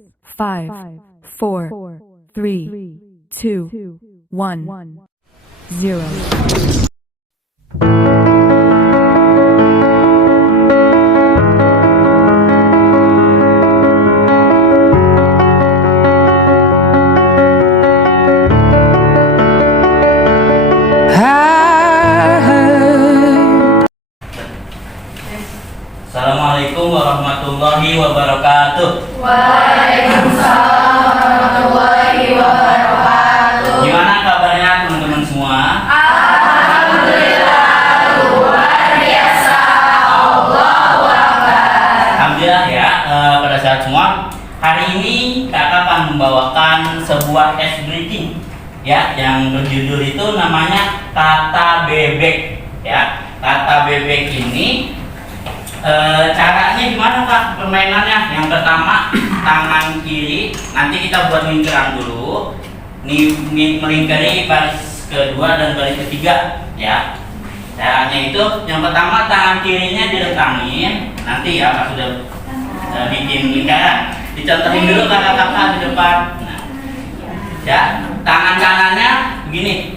5, 4, 3, 2, 1, 0. Assalamualaikum warahmatullahi wabarakatuh. Waalaikumsalam warahmatullahi wabarakatuh. Gimana kabarnya teman-teman semua? Alhamdulillah luar biasa. Allahu Akbar. Alhamdulillah ya, pada saat semua. Hari ini kakak akan membawakan sebuah case briefing ya, yang berjudul itu namanya kata bebek ya. Kata bebek ini caranya gimana kak permainannya? Yang pertama tangan kiri, nanti kita buat lingkaran dulu. Nih melingkari baris kedua dan baris ketiga ya. Caranya itu yang pertama tangan kirinya direntangin, nanti ya pas sudah bikin lingkaran dicontohin dulu kakak-kakak di depan. Nah, ya tangan kanannya begini,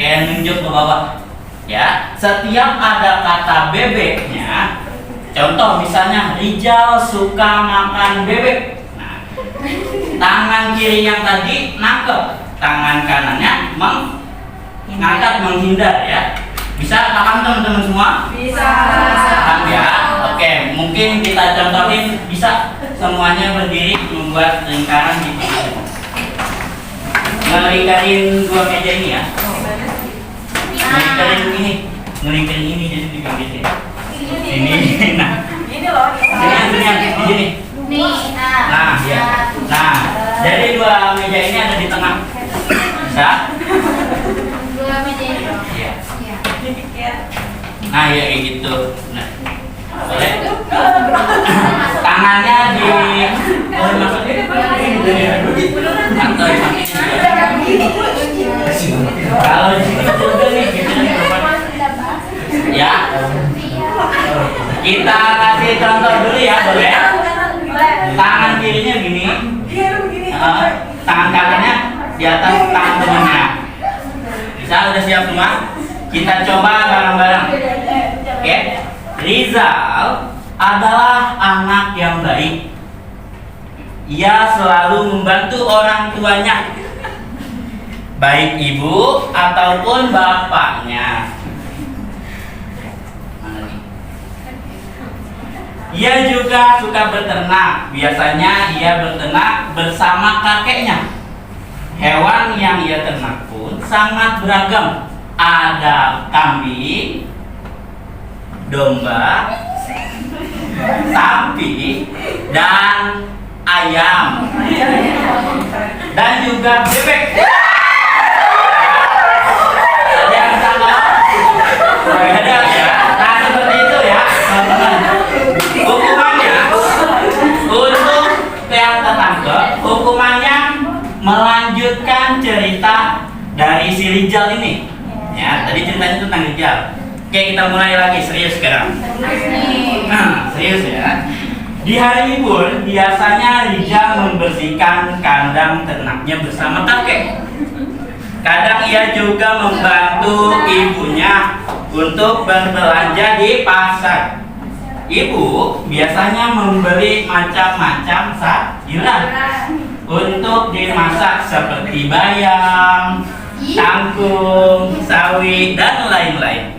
kayak nunjuk ke bawah ya. Setiap ada kata bebeknya, contoh misalnya Rijal suka makan bebek. Nah, tangan kiri yang tadi nangkep, tangan kanannya mengangkat menghindar ya. Bisa paham teman-teman semua? Bisa. Paham ya? Oke, mungkin kita contohin, bisa semuanya berdiri membuat lingkaran di sini. Ngelingkarin dua meja ini ya. Ngelingkarin ini, ngelingkarin ini jadi di pinggir sini. Ini, nah, Ini loh. di sini. Nah, ya. Nah, jadi dua meja ini ada di tengah. Bisa? Dua meja ini loh. Iya. Ya. Nah, ya kayak gitu. Nah, boleh. Tangannya di atau kalau di sini juga nih, ya. Kita kasih contoh dulu ya, boleh? Tangan kirinya gini, tangan kanannya di atas tangan temannya. Bisa? Udah siap semua? Kita coba bareng-bareng. Oke? Rizal adalah anak yang baik. Ia selalu membantu orang tuanya, baik ibu ataupun bapaknya. Ia juga suka beternak. Biasanya ia beternak bersama kakeknya. Hewan yang ia ternak pun sangat beragam. Ada kambing, domba, sapi, dan ayam, dan juga bebek. Ada yang sama? Ada ya. Nah, seperti itu ya, teman-teman. Hukumannya untuk yang tertangkap, hukumannya melanjutkan cerita dari si Rijal ini. Ya, tadi ceritanya tentang Rijal. Oke, kita mulai lagi serius sekarang. Nah, serius ya. Di hari libur biasanya Rijal membersihkan kandang ternaknya bersama kakek. Kadang ia juga membantu ibunya untuk berbelanja di pasar. Ibu biasanya membeli macam-macam sayuran untuk dimasak seperti bayam, kangkung, sawi, dan lain-lain.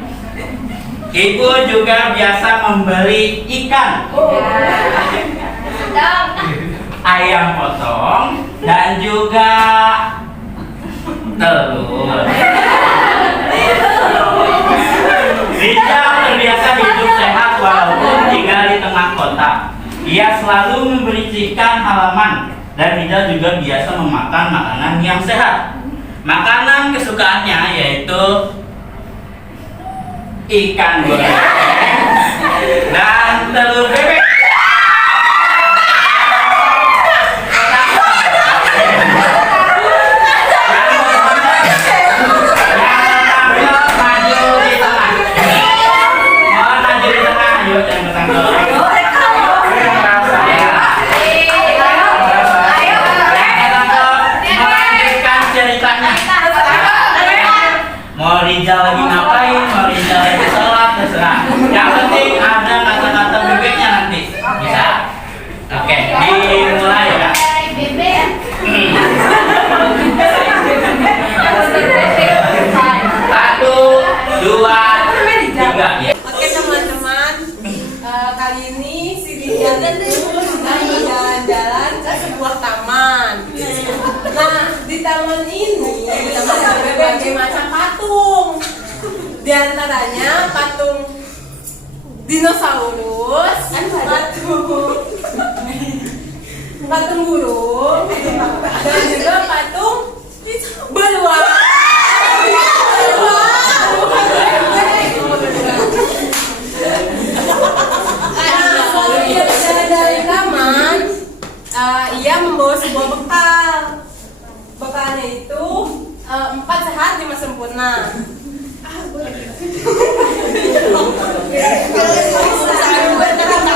Ibu juga biasa membeli ikan, ayam potong, dan juga telur. Rizal terbiasa hidup sehat walaupun tinggal di tengah kota. Ia selalu membersihkan halaman, dan Rizal juga biasa memakan makanan yang sehat. Makanan kesukaannya yaitu ikan goreng dan telur bebek. ada berbagai macam patung. Di antaranya patung dinosaurus, patung burung, dan juga patung beruang. Dari taman, ia membawa sebuah bekal. Bekalnya itu 4 sehat 5 sempurna.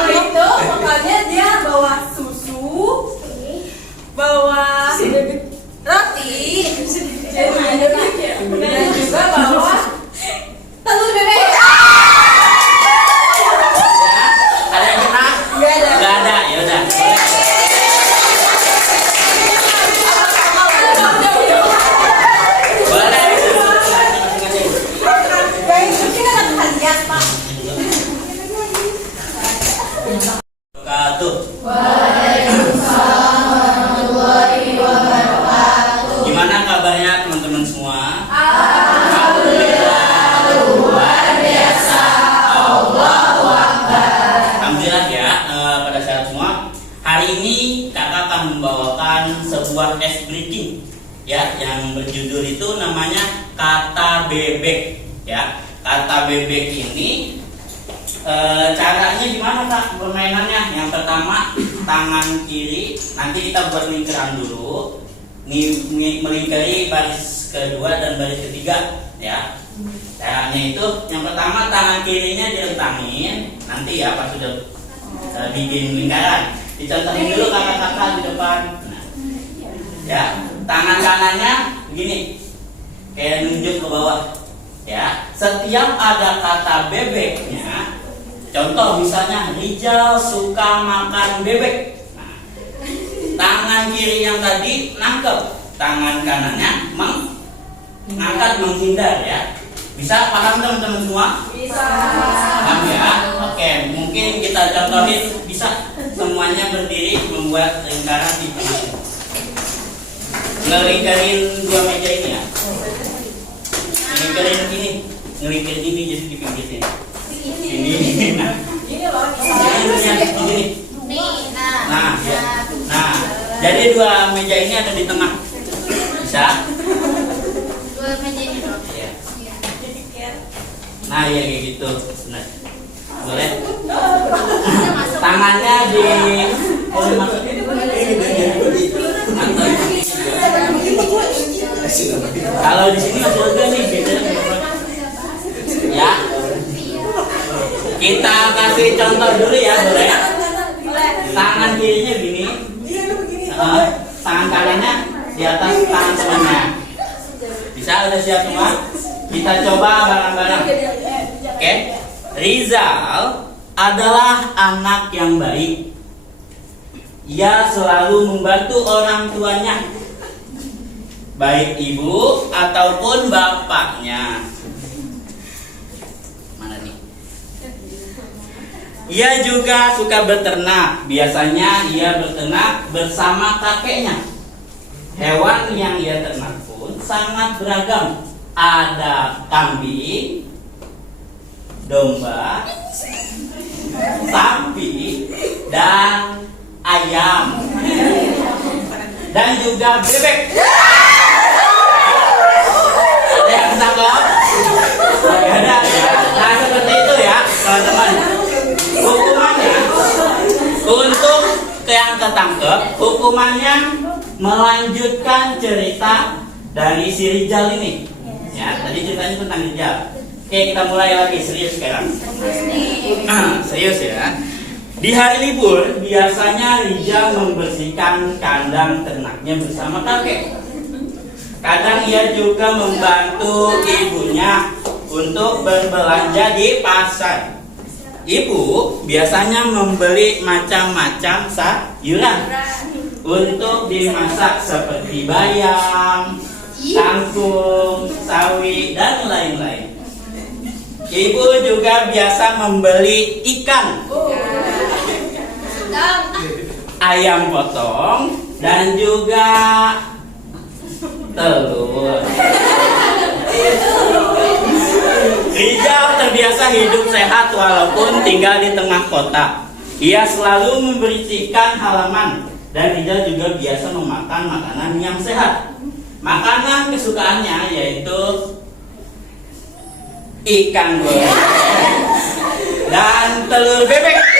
Itu bekalnya dia bawa susu, bawa roti, dan juga bawa telur bebek. Ada yang kena? Nggak ada. Nggak ada, ya udah. Boleh. Ini kan ada hadiah, Pak. Wabarakatuh. Gimana kabarnya teman-teman semua? Alhamdulillah ya, pada saat semua. Hari ini kakak akan membawakan sebuah ice breaking ya, yang berjudul itu namanya kata bebek ya. Kata bebek ini caranya gimana kak permainannya? Yang pertama tangan kiri, nanti kita buat lingkaran dulu, melingkari baris kedua dan baris ketiga ya. Caranya itu yang pertama tangan kirinya direntangin, nanti ya pas sudah bikin lingkaran dicontohin dulu kakak-kakak di depan. Nah, ya tangan kanannya begini, kayak nunjuk ke bawah ya. Setiap ada kata bebeknya, contoh misalnya Rijal suka makan bebek, nah, tangan kiri yang tadi nangkep, tangan kanannya mengangkat menghindar ya. Bisa paham teman-teman semua? Bisa. Paham ya? Oke, mungkin kita contohin, bisa semuanya berdiri membuat lingkaran di tengah. Ngelingkarin 2 meja ini ya. Ngelingkarin ini, ngelingkarin ini jadi di pinggir sini. Ini. Nah, Ini loh. ini. Nah, ya. Nah, jadi 2 meja ini ada di tengah. Bisa? Ya. Nah, ya kayak gitu. Nah, boleh? Tangannya di boleh masukin. Atau kalau di sini masih lega nih, bedanya berapa? Ya. Kita kasih contoh dulu ya, boleh? Tangan kirinya gini. Tangan kanannya di atas tangan temannya. Bisa, udah siap semua? Kita coba bareng-bareng. Oke. Rizal adalah anak yang baik. Ia selalu membantu orang tuanya, baik ibu ataupun bapaknya. Mana nih? Ia juga suka beternak. Biasanya ia beternak bersama kakeknya. Hewan yang ia ternak pun sangat beragam. Ada kambing, domba, sapi, dan ayam, dan juga bebek. Ada yang ketangkep? Ada ya. Nah, seperti itu ya teman-teman. Hukumannya untuk yang ketangkep, hukumannya melanjutkan cerita dari si Rijal ini. Ya, tadi ceritanya tentang Rijal. Oke, kita mulai lagi serius sekarang. Serius ya. Di hari libur biasanya Rijal membersihkan kandang ternaknya bersama kakek. Kadang ia juga membantu ibunya untuk berbelanja di pasar. Ibu biasanya membeli macam-macam sayuran untuk dimasak seperti bayam, kangkung, sawi, dan lain-lain. Ibu juga biasa membeli ikan, ayam potong, dan juga telur. Rijal terbiasa hidup sehat walaupun tinggal di tengah kota. Ia selalu membersihkan halaman dan Rijal juga biasa memakan makanan yang sehat. Makanan kesukaannya yaitu ikan goreng dan telur bebek.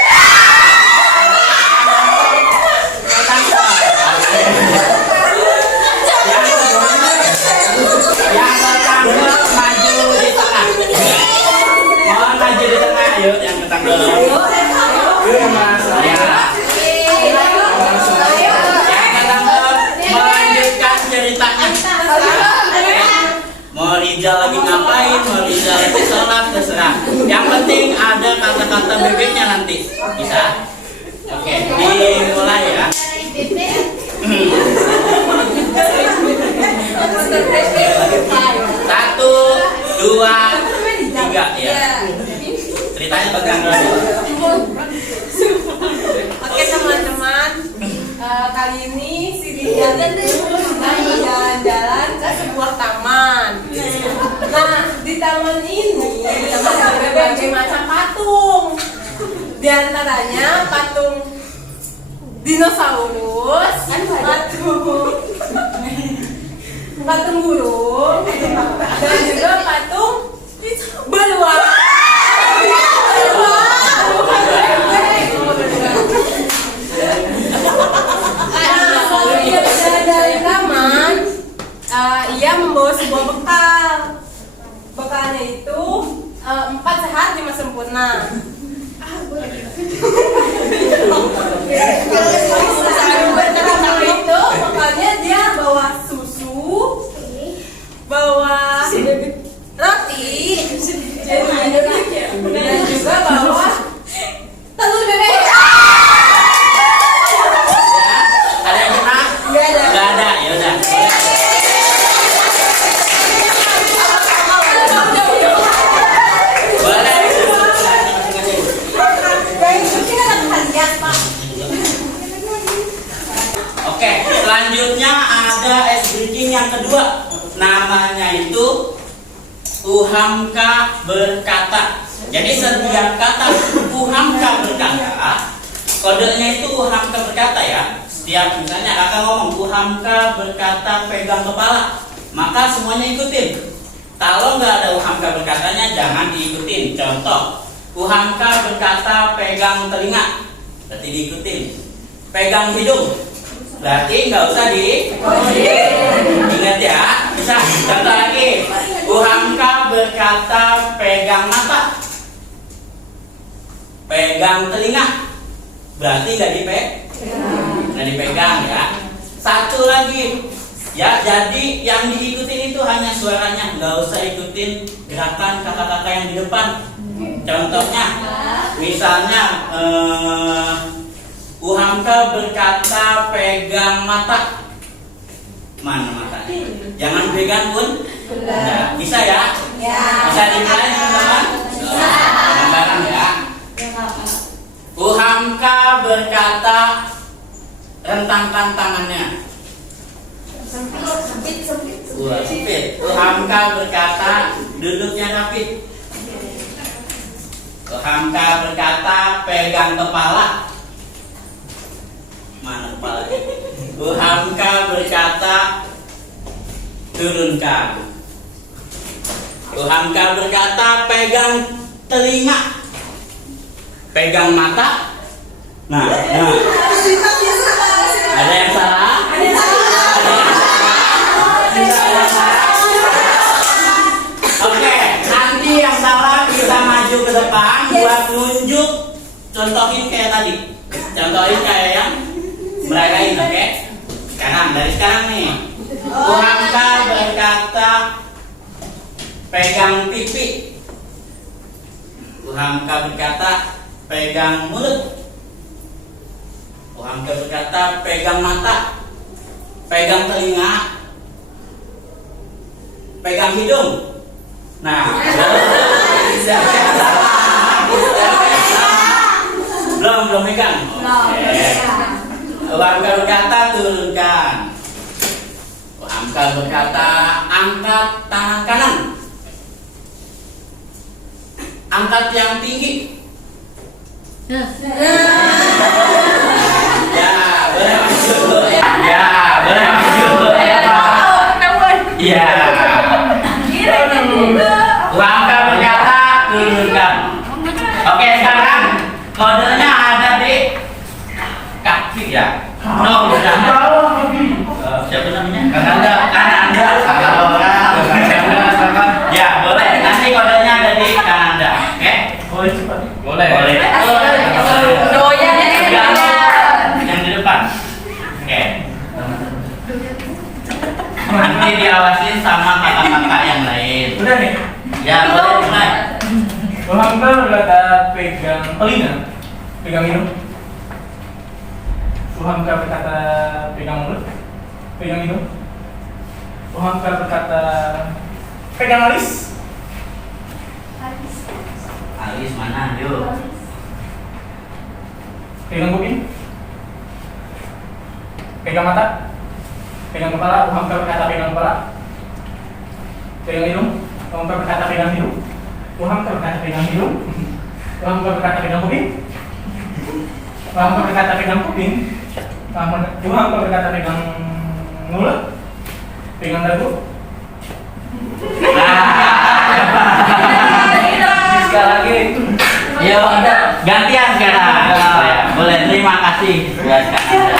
Yang ketangkep maju di tengah. Mohon maju di tengah, yuk yang ketangkep. Yang ketangkep melanjutkan ceritanya. Mau Rijal lagi ngapain, mau Rijal lagi sholat, terserah. Yang penting ada kata-kata bebeknya nanti. Bisa? Oke, dimulai ya. Satu, dua, tiga ya. Ceritanya pegang dulu. Oke teman-teman, kali ini si Rijal lagi jalan-jalan ke sebuah taman. Nah, di taman ini ada berbagai macam patung. Di antaranya patung dinosaurus, patung burung, dan juga patung beruang. Dari taman, ia membawa sebuah bekal. Bekalnya itu 4 sehat 5 sempurna. Itu bekalnya dia bawa susu, bawa roti, dan juga bawa telur bebek. Ada yang kena? Nggak ada. Nggak ada, ya udah. Boleh. Oke, selanjutnya ada es bridging yang kedua. Namanya itu Uhamka berkata. Jadi setiap kata Uhamka berkata, kodenya itu Uhamka berkata ya. Setiap misalnya kakak ngomong Uhamka berkata pegang kepala, maka semuanya ikutin. Kalau nggak ada Uhamka berkatanya jangan diikutin. Contoh, Uhamka berkata pegang telinga, berarti diikutin. Pegang hidung, berarti nggak usah ingat ya. Bisa. Contoh lagi, Uhamka berkata pegang mata, pegang telinga, berarti nggak dipegang ya. Satu lagi ya, jadi yang diikutin itu hanya suaranya, nggak usah ikutin gerakan kakak-kakak yang di depan. Contohnya, misalnya Uhamka berkata pegang mata, mana mata? Jangan pegang pun. Nah, bisa ya? Bisa dimulai teman-teman? Bareng ya. Uhamka berkata rentangkan tangannya. Sempit. Uhamka berkata duduknya rapid. Uhamka berkata pegang kepala. Mana kepala? Uhamka berkata turunkan. Uhamka berkata pegang telinga. Pegang mata. Nah. Ada yang salah? Oke, nanti yang salah kita maju ke depan buat nunjuk, contohin kayak tadi. Contohin kayak yang meragain, oke? Dari sekarang nih. Uhamka berkata pegang pipi. Uhamka berkata pegang mulut. Uhamka berkata pegang mata, pegang telinga, pegang hidung. Nah, belum pegang. Uhamka berkata turunkan. Uhamka Angka berkata angkat tangan kanan. Angkat yang tinggi. Ya, boleh maju. Ya, boleh maju. Ya. Langkah berkata turunkan. Oke, sekarang kodenya ada di kaki ya. No, bukan. Siapa namanya? Kananda. Ya, boleh. Nanti kodenya ada di Kananda. Oke? Boleh. Doyan Yang di depan. Oke. Nanti diawasin sama kakak-kakak yang lain. Udah nih. Ya, boleh mulai. Hamka berkata pegang telinga, pegang hidung. Hamka berkata pegang mulut, pegang hidung. Hamka berkata pegang alis. Alis mana? Yuk. Pegang kuping, pegang mata, pegang kepala. Hamka berkata pegang kepala, pegang hidung. Hamka berkata pegang hidung. Hamka berkata pegang hidung. Hamka berkata pegang kuping. Hamka berkata pegang kuping. Hamka berkata pegang mulut, pegang dagu. Sekali lagi. Yuk, gantian sekarang. Ya, boleh. Terima kasih buat Kak Anda.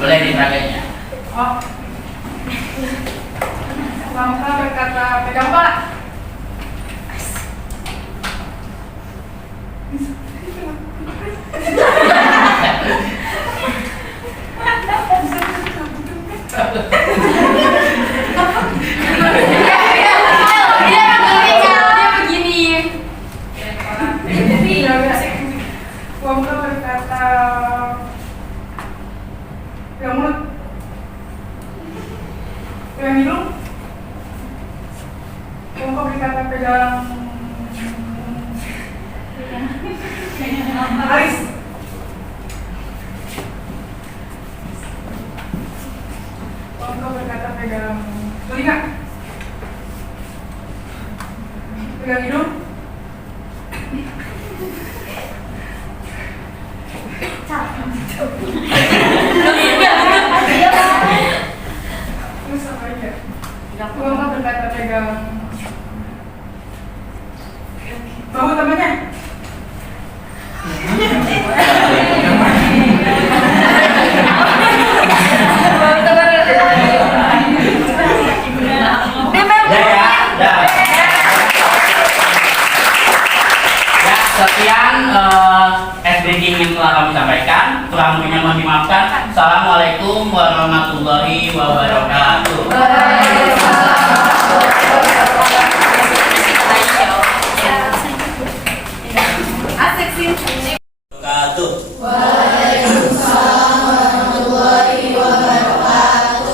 Boleh dipakainya. Langkah berkata pegang kepala. Dia begini. Langkah berkata pegang mulut, pegang hidung. Langkah berkata pegang alis. Langkah berkata pegang telinga, pegang hidung. Terus apa aja? Langkah berkata pegang bahu temannya. Sekian SDG yang telah kami sampaikan. Kurang lebihnya mohon dimaafkan. Assalamualaikum warahmatullahi wabarakatuh. Asik sih.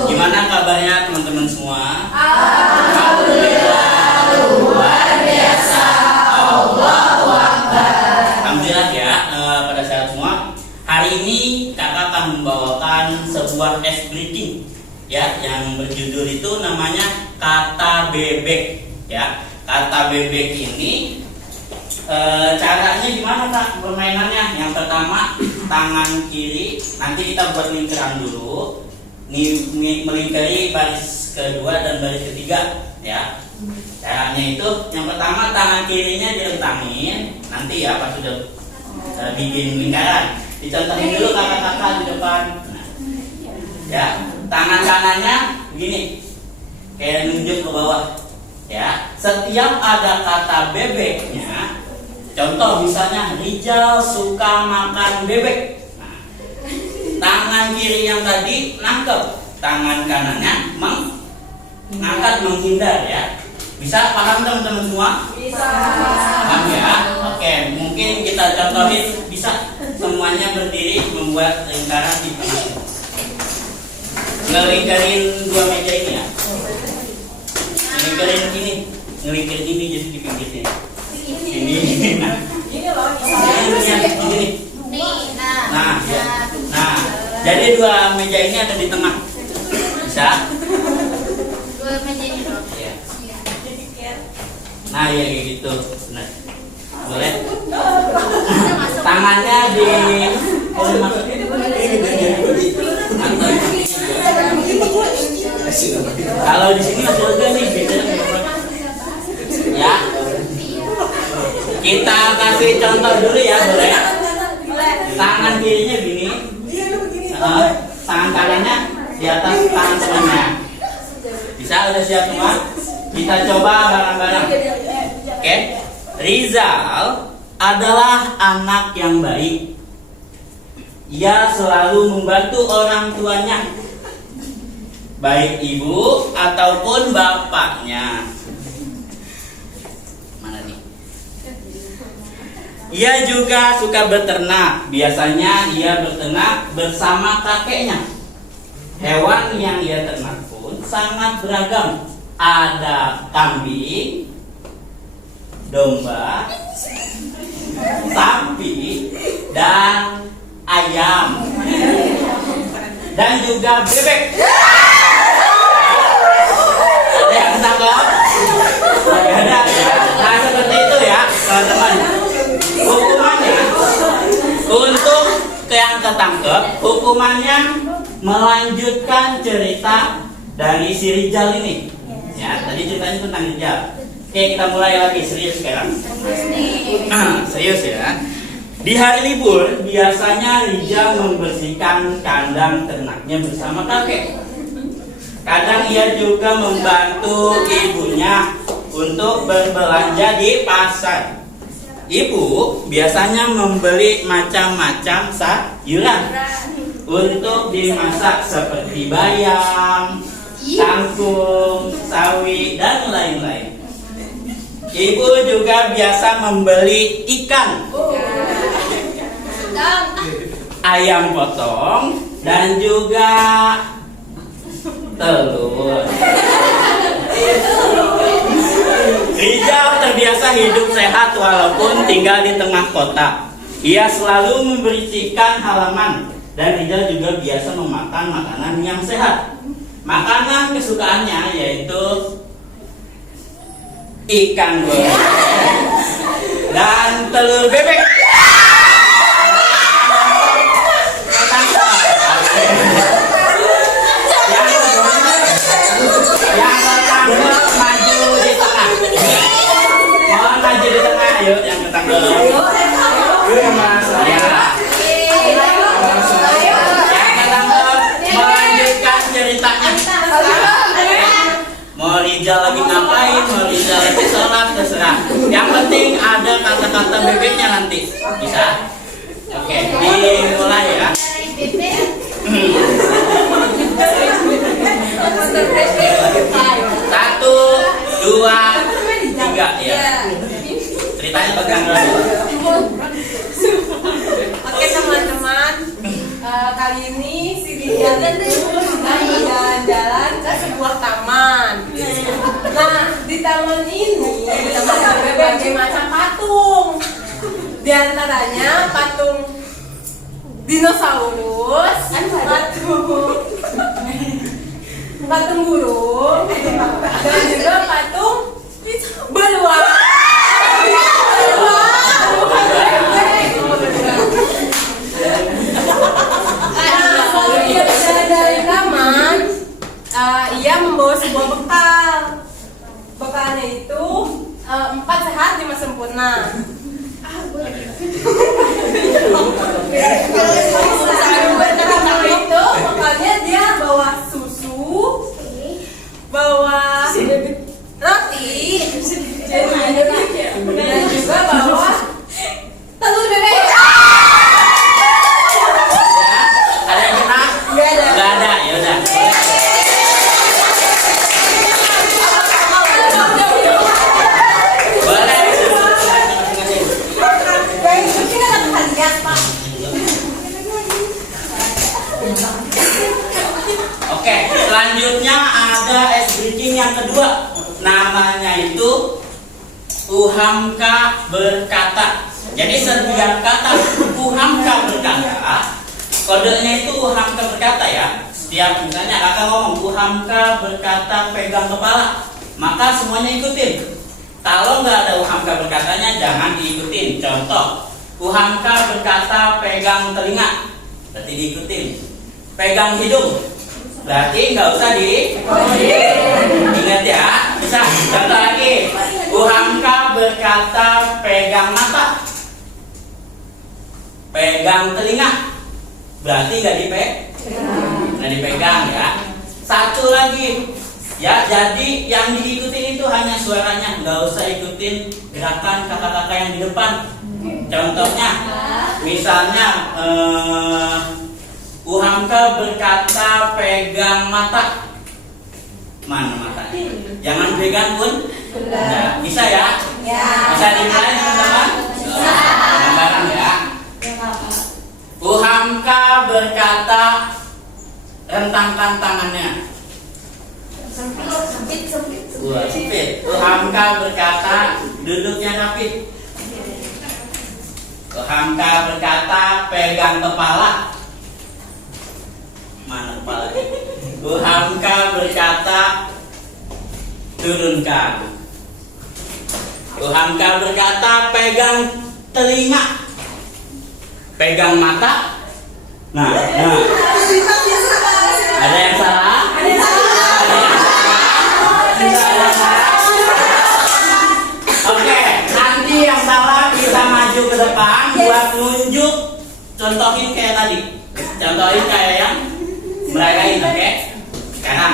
Gimana kabarnya teman-teman semua? Alhamdulillah ya, pada saat semua. Hari ini kakak akan membawakan sebuah ice breaking ya, yang berjudul itu namanya kata bebek ya. Kata bebek ini caranya gimana kak permainannya? Yang pertama tangan kiri, nanti kita buat lingkaran dulu, melingkari baris kedua dan baris ketiga ya. Caranya itu yang pertama tangan kirinya direntangin, nanti ya pas sudah bikin lingkaran dicontohin dulu kakak-kakak di depan. Nah, ya tangan kanannya begini kayak nunjuk ke bawah ya. Setiap ada kata bebeknya, contoh misalnya Rijal suka makan bebek, nah, tangan kiri yang tadi nangkep, tangan kanannya mengangkat menghindar ya. Bisa paham teman-teman semua? Bisa. Paham ya? Oke, mungkin kita contohin, bisa semuanya berdiri membuat lingkaran di tengah. Ngelingkarin dua meja ini ya. Ngelingkarin ini, ngelingkarin ini jadi di pinggir sini. Sini. Nah, Ini loh. dua meja ini ada di tengah. Bisa? Dua meja ini dong. Iya. Nah, ya kayak gitu. Benar. Boleh? Tangannya di boleh masuk. Kalau di sini masih ada nih beda. Ya. Kita kasih contoh dulu ya, boleh? Tangan kirinya gini. Tangan kanannya di atas tangan temannya. Bisa? Udah siap semua? Kita coba bareng-bareng. Oke? Rizal adalah anak yang baik. Ia selalu membantu orang tuanya, baik ibu ataupun bapaknya. Mana nih? Ia juga suka beternak. Biasanya ia beternak bersama kakeknya. Hewan yang ia ternak pun sangat beragam. Ada kambing, domba, sapi, dan ayam, dan juga bebek. Ada yang tangkap? Ada ya. Nah, seperti itu ya, teman-teman. Hukumannya untuk yang ketangkep, hukumannya melanjutkan cerita dari si Rizal ini. Ya, tadi ceritanya tentang Rizal. Oke, kita mulai lagi serius sekarang. Serius ya. Di hari libur, biasanya Rizal membersihkan kandang ternaknya bersama kakek. Kadang ia juga membantu ibunya untuk berbelanja di pasar. Ibu biasanya membeli macam-macam sayuran untuk dimasak seperti bayam, kangkung, sawi, dan lain-lain. Ibu juga biasa membeli ikan, ayam potong, dan juga telur. Rizal terbiasa hidup sehat walaupun tinggal di tengah kota. Ia selalu membersihkan halaman, dan Rizal juga biasa memakan makanan yang sehat. Makanan kesukaannya yaitu ikan goreng dan telur bebek. Yang ketangkep maju di tengah. Mohon maju di tengah, yuk yang ketangkep. Yang ketangkep melanjutkan ceritanya. Mau Rizal lagi ngapain, mau Rizal lagi sholat, terserah. Yang penting ada kata-kata bebeknya nanti. Bisa? Oke, dimulai ya. Satu, dua, tiga ya. Ceritanya bagaimana? Oke teman-teman, kali ini si Rizal sedang jalan-jalan ke sebuah taman. Nah, di taman ini ada berbagai macam patung. Di antaranya patung dinosaurus, patung burung, dan juga patung beruang. Dari taman, ia membawa sebuah bekal. Bekalnya itu 4 sehat 5 sempurna. Itu bekalnya dia bawa susu, bawa roti, dan juga bawa telur bebek. Ada yang kena? Nggak ada, ya udah. Boleh. Oke, selanjutnya ada es bridging yang kedua. Namanya itu Uhamka berkata. Jadi setiap kata Uhamka berkata kodenya itu Hamka berkata ya. Setiap misalnya kakak ngomong Hamka berkata pegang kepala, maka semuanya ikutin. Kalau nggak ada Hamka berkatanya jangan diikutin. Contoh, Hamka berkata pegang telinga, berarti diikutin. Pegang hidung, berarti nggak usah ingat ya. Bisa. Contoh lagi, Hamka berkata pegang mata, pegang telinga, berarti nggak dipegang ya. Satu lagi ya, jadi yang diikutin itu hanya suaranya, nggak usah ikutin gerakan kakak-kakak yang di depan. Contohnya, misalnya Hamka berkata pegang mata, mana matanya? Jangan pegang pun. Nah, bisa ya? Bisa dimulai teman-teman? Bareng ya. Hamka berkata rentangkan tangannya. Sempit. Hamka berkata duduknya rapid. Hamka berkata pegang kepala. Mana kepala? Hamka berkata turunkan. Hamka berkata pegang telinga. Pegang mata. Nah. Ada yang salah? Oke, nanti yang salah bisa maju ke depan buat nunjuk, contohin kayak tadi. Contohin kayak yang meragain, oke?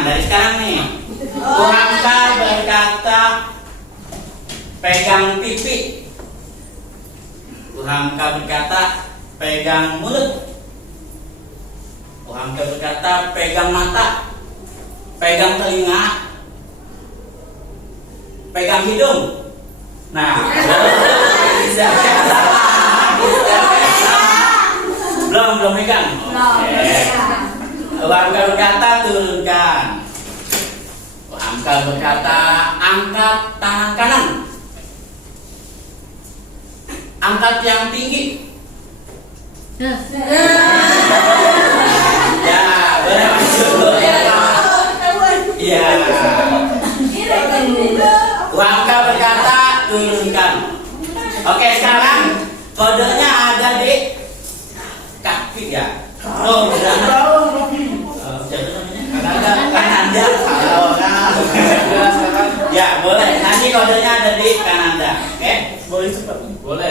Dari sekarang nih. Hamka berkata pegang pipi. Hamka berkata pegang mulut. Hamka berkata pegang mata, pegang telinga, pegang hidung. Nah, belum megang. Hamka berkata turunkan. Hamka berkata angkat tangan kanan, angkat yang tinggi. Ya, boleh masuk. Iya. Hamka berkata turunkan. Oke, sekarang kodenya ada di kaki ya. Oh, Kananda. Ya, boleh. Nanti kodenya ada di Kananda. Oke? Boleh cepat. Boleh.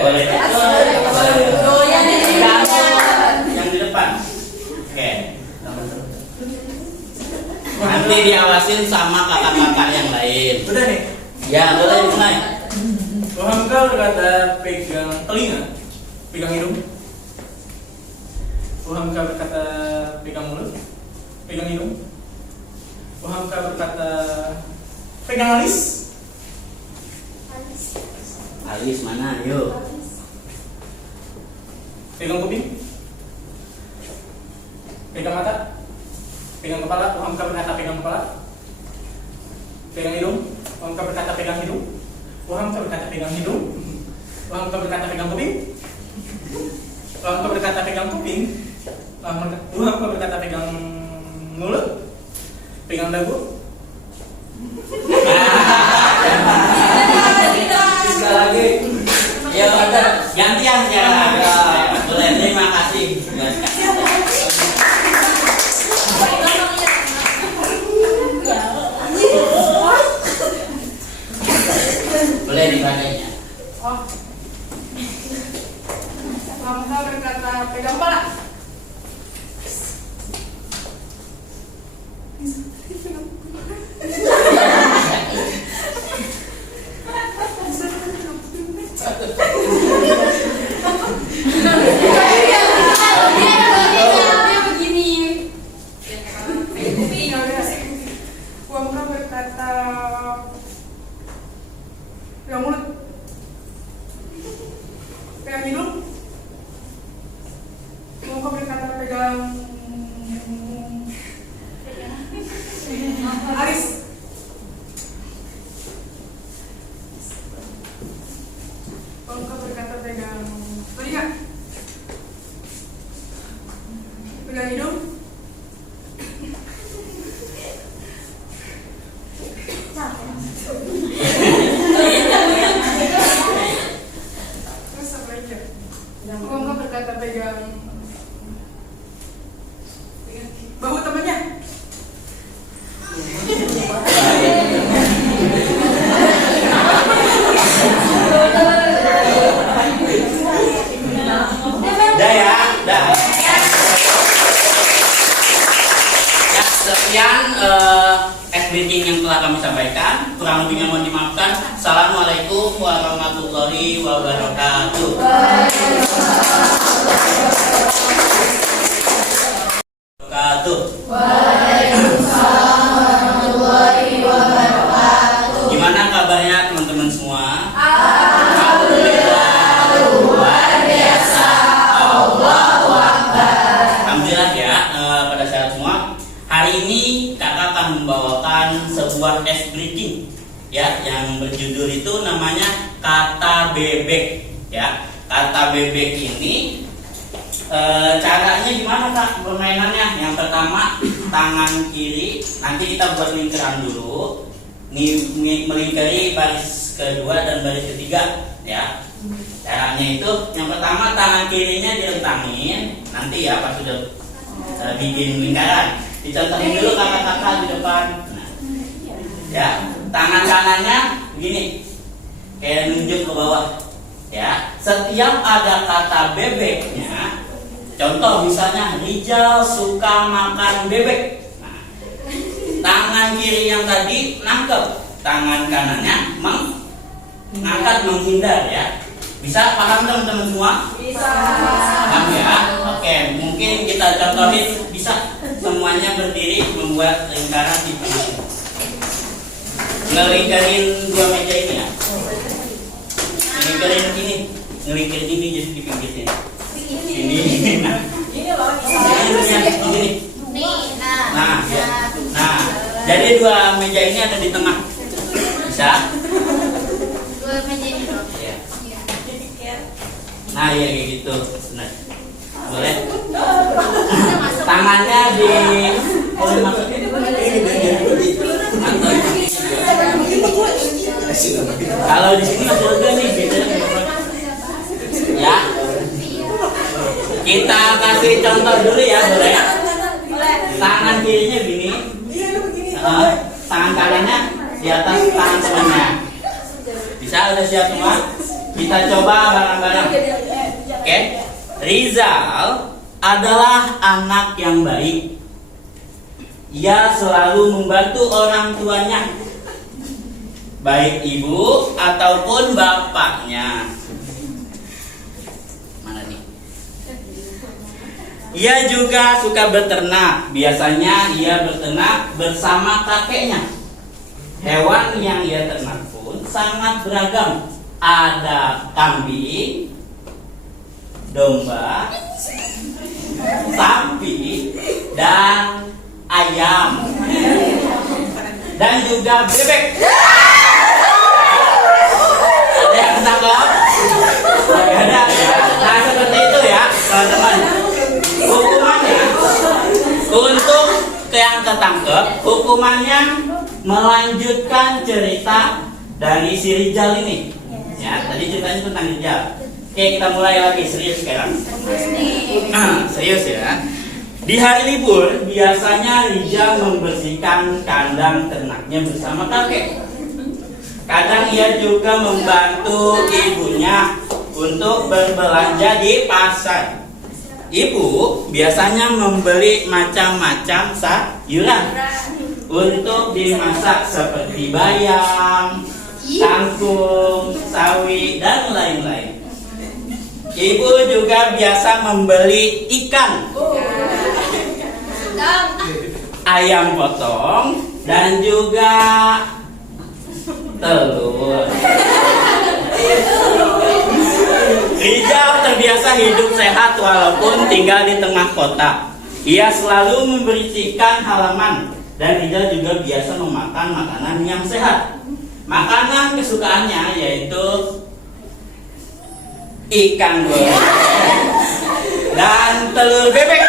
Yang di depan. Oke. Nanti diawasin sama kakak-kakak yang lain. Udah nih. Ya, boleh mulai. Hamka berkata pegang telinga, pegang hidung. Hamka berkata pegang mulut, pegang hidung. Hamka berkata pegang alis. Alis mana? Yuk. Pegang kuping, pegang mata, pegang kepala. Hamka berkata pegang kepala, pegang hidung. Hamka berkata pegang hidung. Hamka berkata pegang hidung. Hamka berkata pegang kuping. Hamka berkata pegang kuping. Hamka berkata pegang mulut, pegang dagu. Bisa lagi. Ya udah, gantian sekarang. Boleh, terima kasih. Boleh dibagainya. Hamka berkata pegang kepala. Hamka berkata pegang mulut, pegang hidung. Hamka berkata pegang alis. Hamka berkata pegang telinga. Pegang hidung. Terus apa aja? Kok enggak berkata pegang bahu temannya? Dah ya, dah. Ya, sekian briefing yang telah kami sampaikan. Kurang lebihnya mohon dimaafkan. Assalamualaikum warahmatullahi wabarakatuh. Waalaikumsalam warahmatullahi wabarakatuh. Gimana kabarnya teman-teman semua? Alhamdulillah, luar biasa. Allahu Akbar. Alhamdulillah ya, pada saat semua. Hari ini kakak akan membawakan sebuah briefing ya, yang berjudul itu namanya kata bebek ya. Kata bebek ini caranya gimana kak permainannya? Yang pertama tangan kiri, nanti kita buat lingkaran dulu, melingkari baris kedua dan baris ketiga ya. Caranya itu yang pertama tangan kirinya direntangin, nanti ya pas sudah bikin lingkaran dicontohin dulu kakak-kakak di depan. Nah, ya tangan kanannya begini kayak nunjuk ke bawah ya. Setiap ada kata bebeknya, contoh misalnya Rijal suka makan bebek, nah, tangan kiri yang tadi nangkep, tangan kanannya mengangkat menghindar ya. Bisa paham teman-teman semua? Bisa. Paham ya? Oke, mungkin kita contohin. Bisa semuanya berdiri membuat lingkaran di tengah. Ngelingkarin dua meja ini ya. Ngelingkarin ini, ngelingkarin ini jadi di pinggir sini. Ini. Nah, Ini loh, ini. Nah, ya. Nah, jadi dua meja ini ada di tengah. Bisa? dua meja ini loh. Ya. Nah, ya kayak gitu. Nah, boleh? Tangannya di boleh masukin. Kalau di sini masih ada nih beda. Ya. Kita kasih contoh dulu ya, boleh? Tangan kirinya gini. Tangan kanannya di atas tangan temannya. Bisa, udah siap semua? Kita coba bareng-bareng. Oke. Rizal adalah anak yang baik. Ia selalu membantu orang tuanya, baik ibu ataupun bapaknya. Mana nih? Ia juga suka beternak. Biasanya ia beternak bersama kakeknya. Hewan yang ia ternak pun sangat beragam. Ada kambing, domba, sapi, dan ayam, dan juga bebek. Ada yang ketangkap? Ada ya. Nah seperti itu ya teman-teman. Hukumannya untuk yang ketangkep, hukumannya melanjutkan cerita dari si Rijal ini. Ya, tadi ceritanya tentang Rijal. Oke, kita mulai lagi serius sekarang. Serius ya. Di hari libur biasanya Rijal membersihkan kandang ternaknya bersama kakek. Kadang ia juga membantu ibunya untuk berbelanja di pasar. Ibu biasanya membeli macam-macam sayuran untuk dimasak seperti bayam, kangkung, sawi, dan lain-lain. Ibu juga biasa membeli ikan, ayam potong, dan juga telur. Rijal terbiasa hidup sehat walaupun tinggal di tengah kota. Ia selalu membersihkan halaman, dan Rijal juga biasa memakan makanan yang sehat. Makanan kesukaannya yaitu ikan goreng dan telur bebek.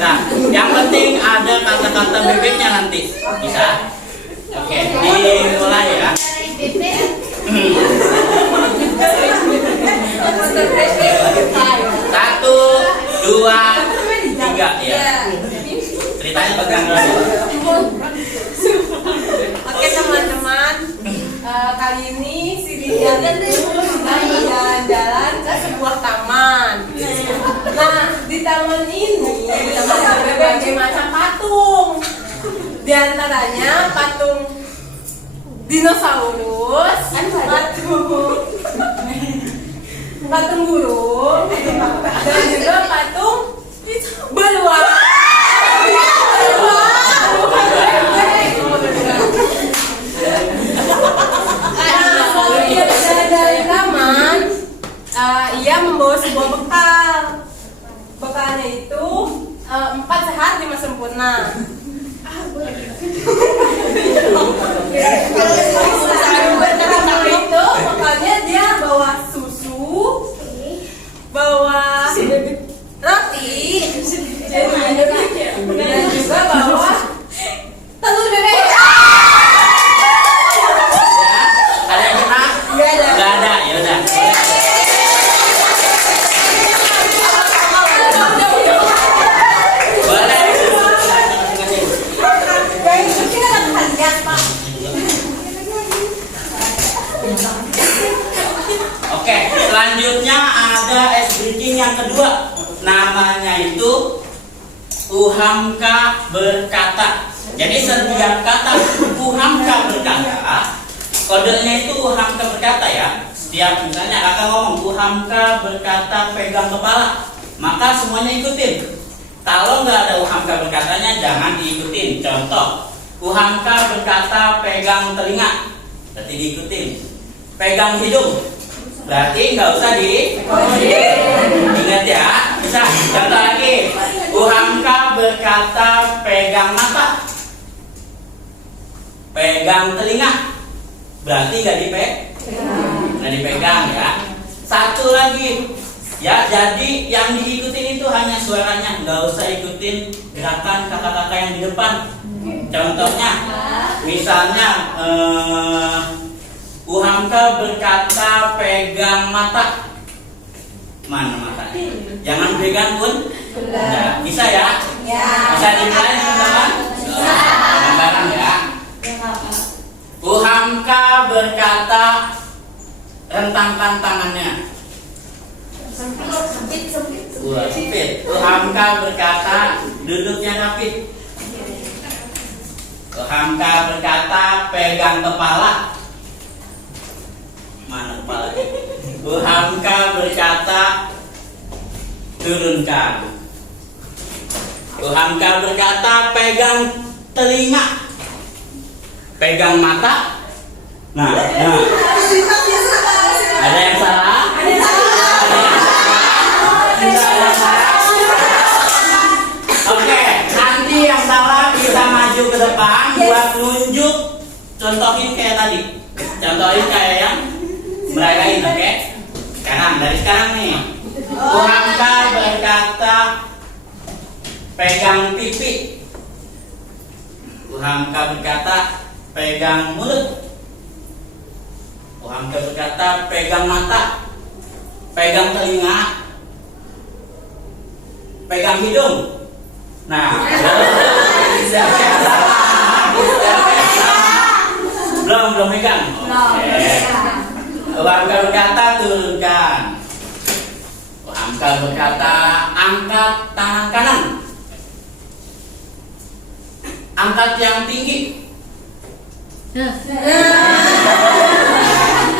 terserah. Yang penting ada kata-kata bebeknya nanti. Bisa? Oke, dimulai ya. Satu, dua, tiga ya. Ceritanya pegang dulu. Oke teman-teman, kali ini si Lilian itu lagi jalan-jalan ke sebuah taman. Nah, di taman ini ada berbagai macam patung. Di antaranya patung dinosaurus, patung burung, dan juga patung beruang. Dari taman, ia membawa sebuah bekal. Bekalnya itu 4 sehat 5 sempurna. Itu bekalnya dia bawa susu, bawa roti, dan juga bawa telur bebek. Ada yang kena? Nggak ada. Nggak ada, ya udah. Boleh. Oke, selanjutnya ada ice breaking yang kedua. Namanya itu Uhamka berkata. Jadi setiap kata Uhamka berkata, kodenya itu Uhamka berkata ya. Setiap misalnya kakak ngomong Uhamka berkata pegang kepala, maka semuanya ikutin. Kalau nggak ada Uhamka berkatanya jangan diikutin. Contoh, Uhamka berkata pegang telinga, berarti diikutin. Pegang hidung, berarti nggak usah ingat ya. Bisa. Contoh lagi, Uhamka berkata pegang mata, pegang telinga, berarti nggak dipegang ya. Satu lagi ya, jadi yang diikutin itu hanya suaranya, nggak usah ikutin gerakan kakak-kakak yang di depan. Contohnya, misalnya Uhamka berkata pegang mata, mana matanya? Jangan pegang pun. Nah, bisa ya? Bisa dimulai teman-teman? Bareng ya. Uhamka berkata rentangkan tangannya. Sempit. Uhamka berkata duduknya rapid. Uhamka berkata pegang kepala. Mana kepala? Uhamka berkata turunkan. Uhamka berkata pegang telinga, pegang mata. Nah. Ada yang salah? Oke, nanti yang salah kita maju ke depan buat nunjuk, contohin kayak tadi. Contohin kayak yang meragain, oke? Sekarang, dari sekarang nih. Uhamka berkata pegang pipi. Uhamka berkata pegang mulut. Uhamka berkata pegang mata, pegang telinga, pegang hidung. Nah, belum megang. Uhamka berkata turunkan. Uhamka berkata angkat tangan kanan, angkat yang tinggi.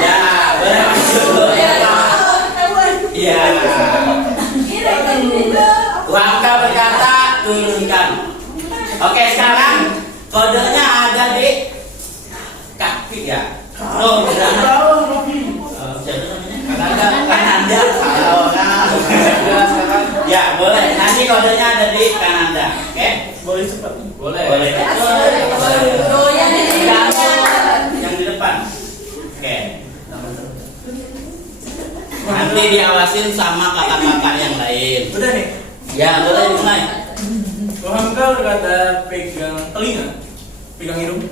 Ya, boleh masuk. Iya. Uhamka berkata turunkan. Oke, sekarang kodenya ada di kaki ya. Oh, Kananda. Ya, boleh. Nanti kodenya ada di Kananda. Oke? Boleh cepat. Boleh. Yang di depan. Oke. Nanti diawasin sama kakak-kakak yang lain. Udah nih. Ya, boleh dimulai. Tuhamka berkata pegang telinga, pegang hidung.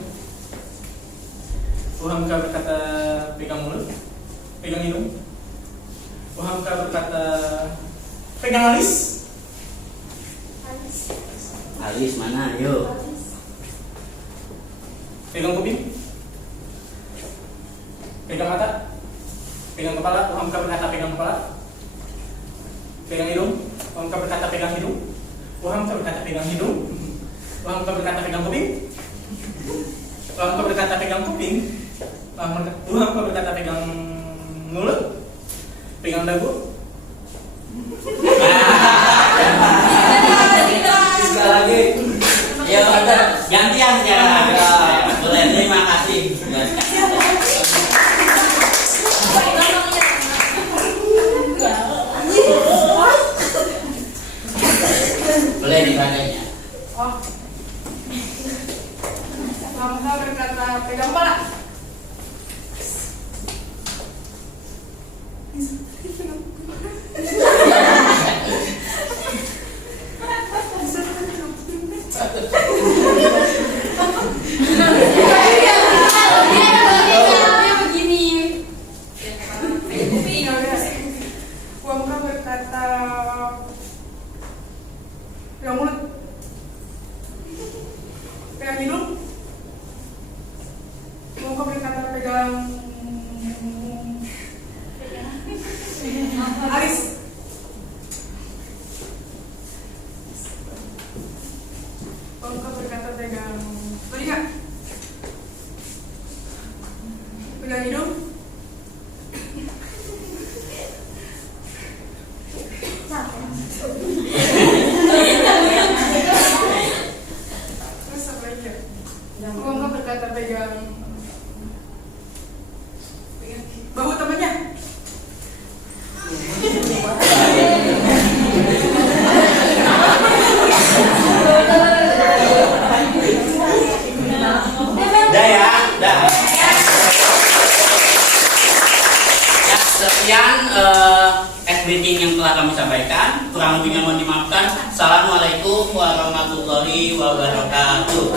Tuhamka berkata pegang mulut, pegang hidung. Tuhamka berkata pegang alis. Alis mana? Yuk. Pegang kuping, pegang mata, pegang kepala. Tuhamka berkata pegang kepala, pegang hidung. Tuhamka berkata pegang hidung. Tuhamka berkata pegang hidung. Tuhamka berkata pegang kuping. Tuhamka berkata pegang kuping. Tuhamka berkata pegang mulut, pegang dagu. Sekali lagi. Ya udah, gantian sekarang. Boleh, terima kasih. Boleh dibagainya. Tuhamka berkata pegang kepala. Tuhamka berkata pegang mulut, pegang hidung. Tuhamka berkata pegang alis. Tuhamka berkata pegang telinga, pegang hidung. Terus apa lagi ya? Tuhamka berkata pegang bahu temannya. Dah ya, dah. Ya, sekian briefing yang telah kami sampaikan. Kurang lebihnya mohon dimaafkan. Assalamualaikum warahmatullahi wabarakatuh.